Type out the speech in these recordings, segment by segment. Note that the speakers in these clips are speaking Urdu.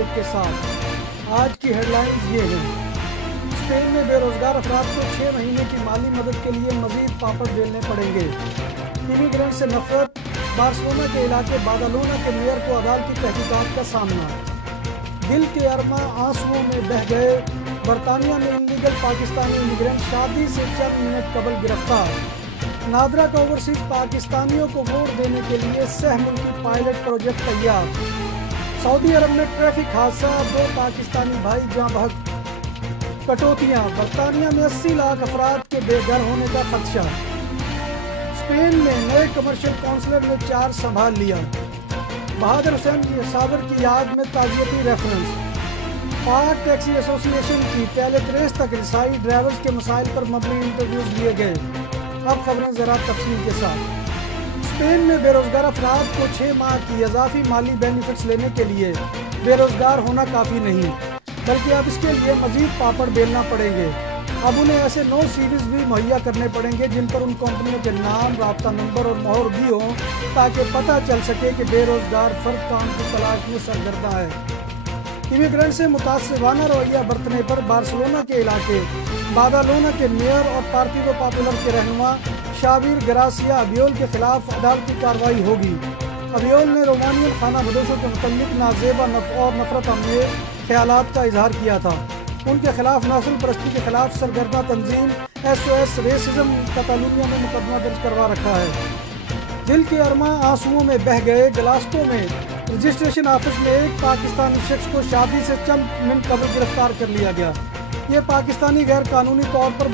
بریک کے ساتھ آج کی ہیڈ لائنز یہ ہیں۔ اسپین میں بے روزگار افراد کو 6 مہینے کی مالی مدد کے لیے مزید پاپڑ بیلنے پڑیں گے۔ امیگرینٹ سے نفرت، بارسلونا کے علاقے بادالونا کے میئر کو عدالتی تحقیقات کا سامنا۔ دل کے ارماں آنسوؤں میں بہہ گئے، برطانیہ میں انلیگل پاکستانی امیگرینٹ شادی سے چند منٹ قبل گرفتار۔ نادرا کا اوورسیز پاکستانیوں کو ووٹ دینے کے لیے سہ ملکی پائلٹ پروجیکٹ تیار۔ سعودی عرب میں ٹریفک حادثہ، 2 پاکستانی بھائی جاں بحق۔ کٹوتیاں، برطانیہ میں 80 لاکھ افراد کے بے گھر ہونے کا خدشہ۔ اسپین میں نئے کمرشل کونسلر نے چارج سنبھال لیا۔ بہادر حسین صابر کی یاد میں تعزیتی ریفرنس۔ پاک ٹیکسی ایسوسی ایشن کی تیلت ریس تک رسائی، ڈرائیورز کے مسائل پر مبنی انٹرویوز لیے گئے۔ اب خبریں ذرا تفصیل کے ساتھ۔ اسپین میں بے روزگار افراد کو 6 ماہ کی اضافی مالی بینیفٹس لینے کے لیے بے روزگار ہونا کافی نہیں، بلکہ اب اس کے لیے مزید پاپڑ بیلنا پڑیں گے۔ اب انہیں ایسے 9 سیریز بھی مہیا کرنے پڑیں گے جن پر ان کمپنیوں کے نام، رابطہ نمبر اور مہر بھی ہوں، تاکہ پتہ چل سکے کہ بے روزگار فرد کام کی تلاش میں سرگرداں ہے۔ امیگرینٹ سے متعصبانہ رویہ برتنے پر بارسلونا کے علاقے بادالونا کے میئر اور پارٹیدو پاپولر کے رہنما شابیر گراسیا ابیول کے خلاف عدالتی کارروائی ہوگی۔ ابیول نے رومانین خانہ بدوشوں کے متعلق نازیبا اور نفرت انگیز خیالات کا اظہار کیا تھا۔ ان کے خلاف نسل پرستی کے خلاف سرگردہ تنظیم SOS ریسزم کتالونیا میں مقدمہ درج کروا رکھا ہے۔ دل کے ارماں آنسوؤں میں بہہ گئے، گلاسکو میں رجسٹریشن آفس میں ایک پاکستانی شخص کو شادی سے چند منٹ قبل گرفتار کر لیا گیا۔ یہ پاکستانی غیر قانونی طور پر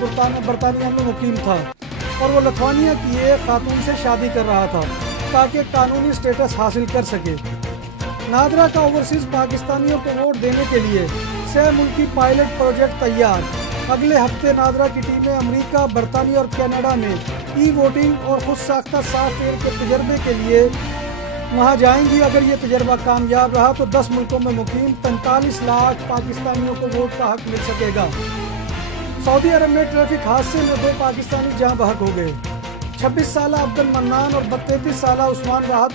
برطانیہ میں مقیم تھا اور وہ لتھوانیا کی ایک خاتون سے شادی کر رہا تھا تاکہ قانونی سٹیٹس حاصل کر سکے۔ نادرا کا اوورسیز پاکستانیوں کو ووٹ دینے کے لیے سہ ملکی پائلٹ پروجیکٹ تیار۔ اگلے ہفتے نادرا کی ٹیمیں امریکہ، برطانیہ اور کینیڈا میں ای ووٹنگ اور خود ساختہ سافٹ ویئر کے تجربے کے لیے وہاں جائیں گی۔ اگر یہ تجربہ کامیاب رہا تو 10 ملکوں میں مقیم 45 لاکھ پاکستانیوں کو ووٹ کا حق مل سکے گا۔ سعودی عرب میں ٹریفک حادثے میں 2 پاکستانی جاں بحق ہو گئے۔ 26 سالہ عبد المنان اور 33 سالہ عثمان راحت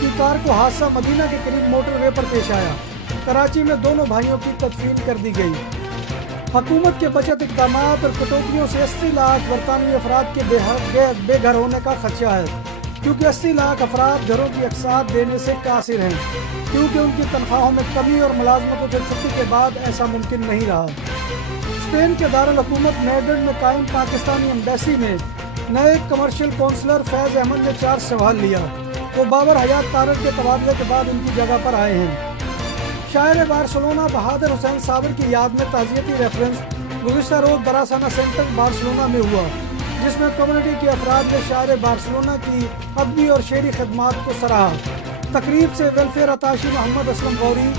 کی کار کو حادثہ مدینہ کے قریب موٹر وے پر پیش آیا۔ کراچی میں دونوں بھائیوں کی تدفین کر دی گئی۔ حکومت کے بچت اقدامات اور کٹوتیوں سے 80 لاکھ برطانوی افراد کے بے گھر ہونے کا خدشہ ہے، کیونکہ 80 لاکھ افراد گھروں کی اقساط دینے سے قاصر ہیں، کیونکہ ان کی تنخواہوں میں کمی اور ملازمتوں سے چھٹی کے بعد ایسا ممکن نہیں رہا۔ اسپین کے دارالحکومت میڈرڈ میں قائم پاکستانی ایمبیسی میں نئے کمرشل کونسلر فیض احمد نے چارج سنبھال لیا۔ وہ بابر حیات تارڑ کے تبادلے کے بعد ان کی جگہ پر آئے ہیں۔ شاعر بارسلونا بہادر حسین صابر کی یاد میں تعزیتی ریفرنس گزشتہ روز براسانہ سینٹر بارسلونا میں ہوا، جس میں کمیونٹی کے افراد نے شاعر بارسلونا کی ادبی اور شعری خدمات کو سراہا۔ تقریب سے ویلفیئر عطاشی محمد اسلم غوری،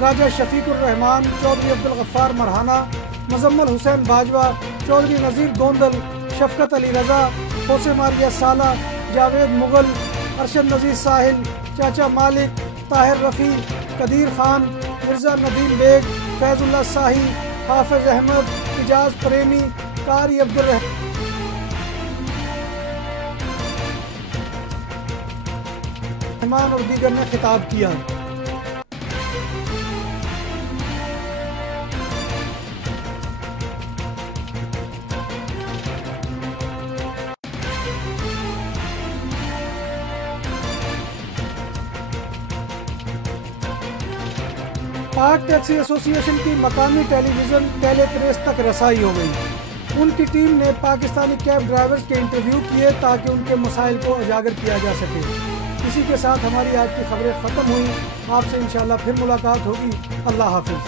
راجہ شفیق الرحمان، چودھری عبدالغفار مرہانہ، مزمل حسین باجوہ، چودھری نذیر گوندل، شفقت علی رضا، حوثے ماریہ سالہ، جاوید مغل، ارشد نذیر ساحل، چاچا مالک، طاہر رفیع، قدیر خان، مرزا ندیم بیگ، فیض اللہ ساہی، حافظ احمد، اجاز پریمی، قاری عبدالرحمان اور دیگر نے خطاب کیا۔ پاک ٹیکسی ایسوسی ایشن کی مقامی ٹیلی ویژن تیلت ریس تک رسائی ہو گئی۔ ان کی ٹیم نے پاکستانی کیب ڈرائیورز کے انٹرویو کیے تاکہ ان کے مسائل کو اجاگر کیا جا سکے۔ اسی کے ساتھ ہماری آج کی خبریں ختم ہوئیں۔ آپ سے انشاءاللہ پھر ملاقات ہوگی۔ اللہ حافظ۔